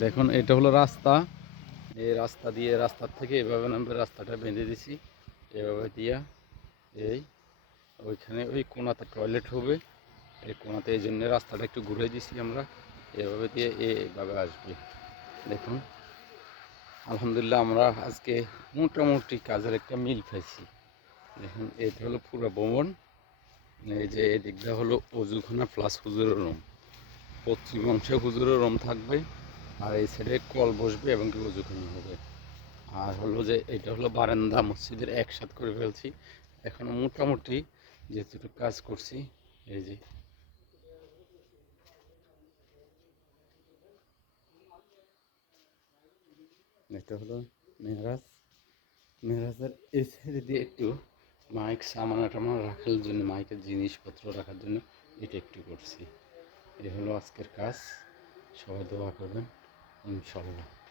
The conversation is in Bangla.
দেখুন এটা হলো রাস্তা এই রাস্তা দিয়ে রাস্তার থেকে এভাবে নামবে রাস্তাটা বেঁধে দিছি এভাবে দিয়া এই ওইখানে ওই কোনাতে টয়লেট হবে এই কোনাতে এই জন্য রাস্তাটা একটু ঘুরে দিছি আমরা এভাবে দিয়ে এইভাবে আসবে দেখুন আলহামদুলিল্লাহ, আমরা আজকে মোটামুটি কাজের একটা মিল পেয়েছি দেখুন, এটা হলো পুরো ভবন। এই যে এই দিকটা হলো অজুখানা প্লাস হুজুরের রুম পশ্চিম অংশে হুজুরের রুম থাকবে, আর এই সাইডে কল বসবে এবং কি অজুখানা হবে। আর হলো যে এটা হলো বারান্দা, মসজিদের একসাথ করে ফেলছি। এখনও মোটামুটি যেহেতু কাজ করছি, এই যে এটা হলো মেহরাজ। মেহরাজের এই সাইডে দিয়ে একটু মাইক সামানা টামানা রাখার জন্য মাইকের জিনিসপত্র রাখার জন্য এটা একটু করছি। এটা হলো আজকের কাজ। সবাই দোয়া করবেন। ইনশাল্লাহ।